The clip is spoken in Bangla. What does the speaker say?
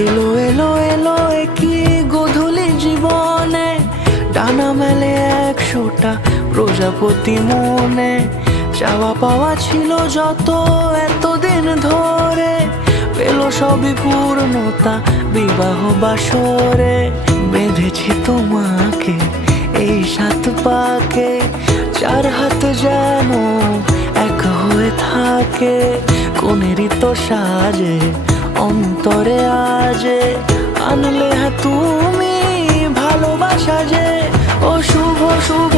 এলো এলো এলো কি গোধূলি জীবনে, ডানা মেলে 100টা প্রজাপতি মনে। চাওয়া পাওয়া ছিল যত এতদিন ধরে, পেল সবই পূর্ণতা বিবাহ বাসরে। বেঁধেছি তোমাকে এই 7 পাকে, 4 হাত যেন এক হয়ে থাকে। কোনেরই তো সাজে অন্তরে আজে, আনলে তুমি ভালোবাসা যে। ও শুভ শুভ